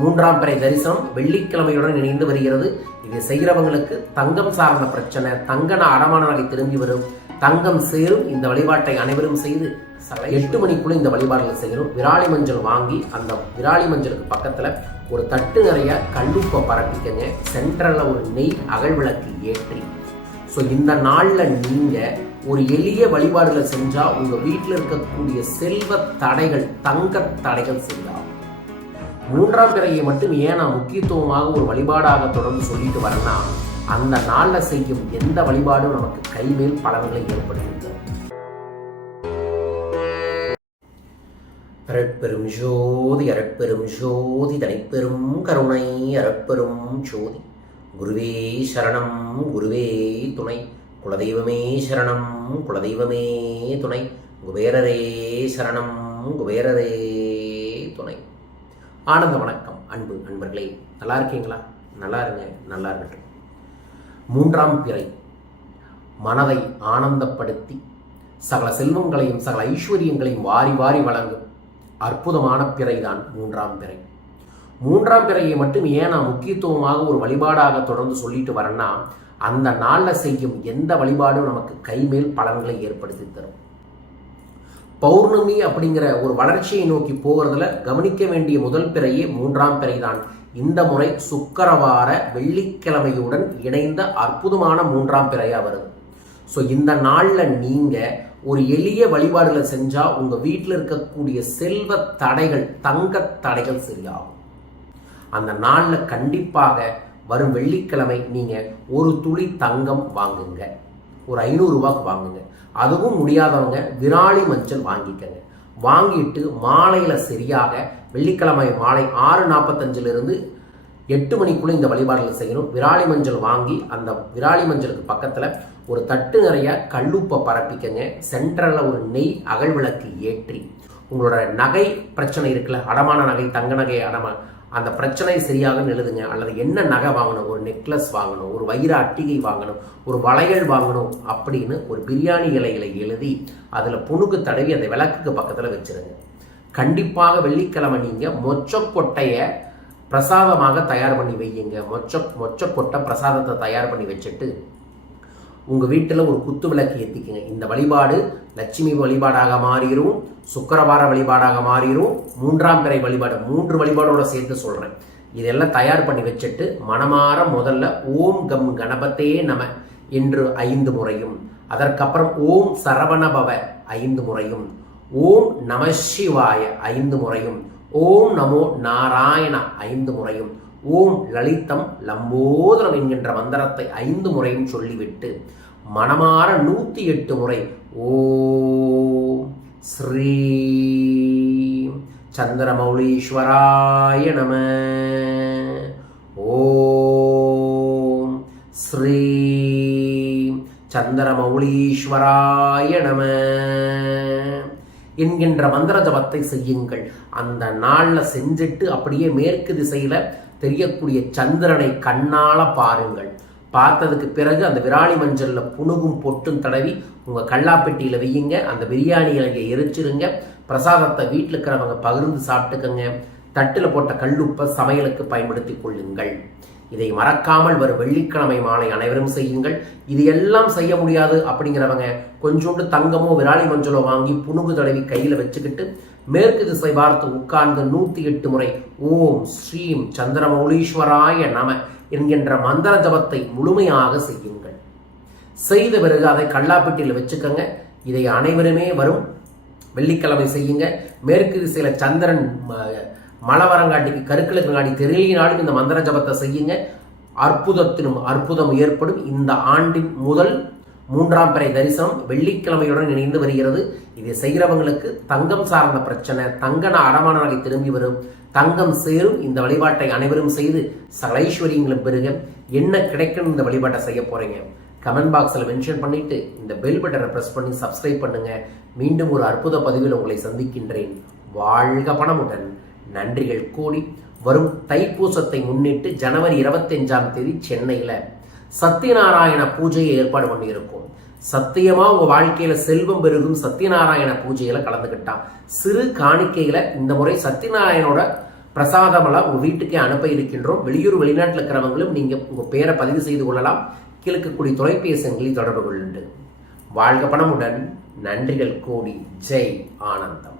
மூன்றாம் பிறை தரிசனம் வெள்ளிக்கிழமையுடன் இணைந்து வருகிறது. இதை செய்கிறவங்களுக்கு தங்கம் சார்ந்த பிரச்சனை, தங்கன அடமான நகை திரும்பி வரும், தங்கம் சேரும். இந்த வழிபாட்டை அனைவரும் செய்து 8 மணிக்குள்ள இந்த வழிபாடுகளை செய்யணும். விராலி மஞ்சள் வாங்கி அந்த விராலி மஞ்சளுக்கு பக்கத்துல ஒரு தட்டு நிறைய கல்லுப்பை பரப்பிக்கங்க. சென்ட்ரல்ல ஒரு நெய் அகல் விளக்கு ஏற்றி, ஸோ இந்த நாள்ல நீங்க ஒரு எளிய வழிபாடுகளை செஞ்சா உங்க வீட்டில் இருக்கக்கூடிய செல்வ தடைகள், தங்க தடைகள் செய்யலாம். மூன்றாம் பிறையை மட்டும் ஏன் நான் முக்கியத்துவமாக ஒரு வழிபாடாக தொடர்ந்து சொல்லிட்டு வரேன்னா, அந்த நாள்ல செய்யும் எந்த வழிபாடும் நமக்கு கைமேல் பலன்களை ஏற்படுத்துகிறது. அரட்பெரும் ஜோதி அரட்பெரும் ஜோதி தனிப்பெரும் கருணை அரட்பெரும் ஜோதி. குருவே சரணம் குருவே துணை, குலதெய்வமே சரணம் குலதெய்வமே துணை, குபேரரே சரணம் குபேரரே துணை. ஆனந்த வணக்கம் அன்பு அன்பர்களே, நல்லா இருக்கீங்களா? நல்லா இருங்க, நல்லா இருக்கட்டும். மூன்றாம் பிறை மனதை ஆனந்தப்படுத்தி சகல செல்வங்களையும் சகல ஐஸ்வர்யங்களையும் வாரி வாரி வழங்கும் அற்புதமான பிறைதான் மூன்றாம் பிறை. மூன்றாம் பிறையை மட்டும் ஏன் நான் முக்கியத்துவமாக ஒரு வழிபாடாக தொடர்ந்து சொல்லிட்டு வரேன்னா, அந்த நாளில் செய்யும் எந்த வழிபாடும் நமக்கு கைமேல் பலன்களை ஏற்படுத்தி தரும். பௌர்ணமி அப்படிங்கிற ஒரு வளர்ச்சியை நோக்கி போகிறதுல கவனிக்க வேண்டிய முதல் பிறையே மூன்றாம் பிறைதான். இந்த முறை சுக்கிரவார வெள்ளிக்கிழமையுடன் இணைந்த அற்புதமான மூன்றாம் பிறையா வருது. ஸோ இந்த நாளில் நீங்க ஒரு எளிய வழிபாடுகளை செஞ்சா உங்க வீட்டில் இருக்கக்கூடிய செல்வ தடைகள், தங்க தடைகள் சரியாகும். அந்த நாளில் கண்டிப்பாக வரும் வெள்ளிக்கிழமை நீங்க ஒரு துளி தங்கம் வாங்குங்க, ஒரு 500 ரூபாய்க்கு வாங்குங்க. அதுவும் முடியாதவங்க விராலி மஞ்சள் வாங்கிக்கங்க. வாங்கிட்டு மாலையில சரியாக வெள்ளிக்கிழமை மாலை 6:45 8 மணிக்குள்ள இந்த வழிபாடுகளை செய்யணும். விராலி மஞ்சள் வாங்கி அந்த விராலி மஞ்சளுக்கு பக்கத்துல ஒரு தட்டு நிறைய கல்லுப்பை பரப்பிக்கங்க. சென்ட்ரல்ல ஒரு நெய் அகல் விளக்கு ஏற்றி, உங்களோட நகை பிரச்சனை இருக்குல்ல, அடமான நகை, தங்க நகை அந்த பிரச்சனை சரியாக எழுதுங்க. அல்லது என்ன நகை வாங்கணும், ஒரு நெக்லஸ் வாங்கணும், ஒரு வைர அட்டிகை வாங்கணும், ஒரு வளையல் வாங்கணும் அப்படின்னு ஒரு பிரியாணி இலைகளை எழுதி அதில் புணுக்கு தடவி அந்த விளக்குக்கு பக்கத்தில் வச்சிருங்க. கண்டிப்பாக வெள்ளிக்கிழமை நீங்கள் மொச்சக்கொட்டையை பிரசாதமாக தயார் பண்ணி வையுங்க. மொச்சக்கொட்டை பிரசாதத்தை தயார் பண்ணி வச்சுட்டு உங்கள் வீட்டில் ஒரு குத்து விளக்கு ஏற்றிக்குங்க. இந்த வழிபாடு லட்சுமி வழிபாடாக மாறிடும், சுக்கிரவார வழிபாடாக மாறிடும், மூன்றாம் பிறை வழிபாடு, 3 வழிபாடோட சேர்த்து சொல்கிறேன். இதெல்லாம் தயார் பண்ணி வச்சுட்டு மனமாற முதல்ல ஓம் கம் கணபதே நம என்று 5 முறையும், அதற்கப்புறம் ஓம் சரவணபவ 5 முறையும், ஓம் நம சிவாய 5 முறையும், ஓம் நமோ நாராயண 5 முறையும், ஓம் லலிதம் லம்போதரம் என்கின்ற மந்திரத்தை 5 முறையும் சொல்லிவிட்டு மனமாற 108 முறை ஓம் ஸ்ரீ சந்திரமௌலீஸ்வராய நம, ஓம் ஸ்ரீ சந்திரமௌலீஸ்வராய நம என்கின்ற மந்திர ஜபத்தை செய்யுங்கள். அந்த நாளில் செஞ்சுட்டு அப்படியே மேற்கு திசையில தெரியக்கூடிய சந்திரனை கண்ணால பாருங்கள். பார்த்ததுக்கு பிறகு அந்த விராலி மஞ்சள்ல புணுகும் பொட்டும் தடவி உங்க கல்லாப்பெட்டியில வையுங்க. அந்த பிரியாணி இலையை எரிச்சிருங்க. பிரசாதத்தை வீட்டில் இருக்கிறவங்க பகிர்ந்து சாப்பிட்டுக்கங்க. தட்டில் போட்ட கல்லுப்பை சமையலுக்கு பயன்படுத்தி கொள்ளுங்கள். இதை மறக்காமல் வரும் வெள்ளிக்கிழமை மாலை அனைவரும் செய்யுங்கள். இது எல்லாம் செய்ய முடியாது அப்படிங்கிறவங்க கொஞ்சோண்டு தங்கமோ விராலி மஞ்சளோ வாங்கி புணுகு தடவி கையில் வச்சுக்கிட்டு மேற்கு திசை பார்த்து உட்கார்ந்து 108 முறை ஓம் ஸ்ரீம் சந்திரமௌலீஸ்வராய நம என்கின்ற மந்திர ஜபத்தை முழுமையாக செய்யுங்கள். செய்த பிறகு அதை கல்லாப்பெட்டியில் வச்சுக்கோங்க. இதை அனைவருமே வரும் வெள்ளிக்கிழமை செய்யுங்க. மேற்கு திசையில சந்திரன் மழை வரங்காட்டிக்கு கருக்களுக்கு தெரியலினாலும் இந்த மந்திர ஜபத்தை செய்யுங்க. அற்புதத்திலும் அற்புதம் ஏற்படும். இந்த ஆண்டின் முதல் மூன்றாம் பிறை தரிசனம் வெள்ளிக்கிழமையுடன் இணைந்து வருகிறது. இதை செய்கிறவங்களுக்கு தங்கம் சார்ந்த பிரச்சனை, தங்கன அடமான நகை திரும்பி வரும், தங்கம் சேரும். இந்த வழிபாட்டை அனைவரும் செய்து சகல ஐஸ்வர்யங்களும் பெருக. என்ன கிடைக்கும் இந்த வழிபாட்டை செய்ய போறீங்க கமெண்ட் பாக்ஸில் மென்ஷன் பண்ணிட்டு இந்த பெல் பட்டனை பிரஸ் பண்ணி சப்ஸ்கிரைப் பண்ணுங்க. மீண்டும் ஒரு அற்புத பதிவில் உங்களை சந்திக்கின்றேன். வாழ்க பணமுடன். நன்றிகள் கோடி. வரும் தைப்பூசத்தை முன்னிட்டு ஜனவரி 25 சென்னையில் சத்யநாராயண பூஜையை ஏற்பாடு பண்ணியிருக்கோம். சத்தியமா உங்க வாழ்க்கையில செல்வம் பெருகும் சத்யநாராயண பூஜையில கலந்துக்கிட்டான். சிறு காணிக்கையில இந்த முறை சத்யநாராயணோட பிரசாதமெல்லாம் உங்கள் வீட்டுக்கே அனுப்ப இருக்கின்றோம். வெளியூர் வெளிநாட்டில் இருக்கிறவங்களும் நீங்கள் உங்கள் பேரை பதிவு செய்து கொள்ளலாம். கிழக்கக்கூடிய தொலைபேசி எண்களில் தொடர்பு கொள்ளுங்கள். வாழ்க பணமுடன். நன்றிகள் கோடி. ஜெய் ஆனந்தம்.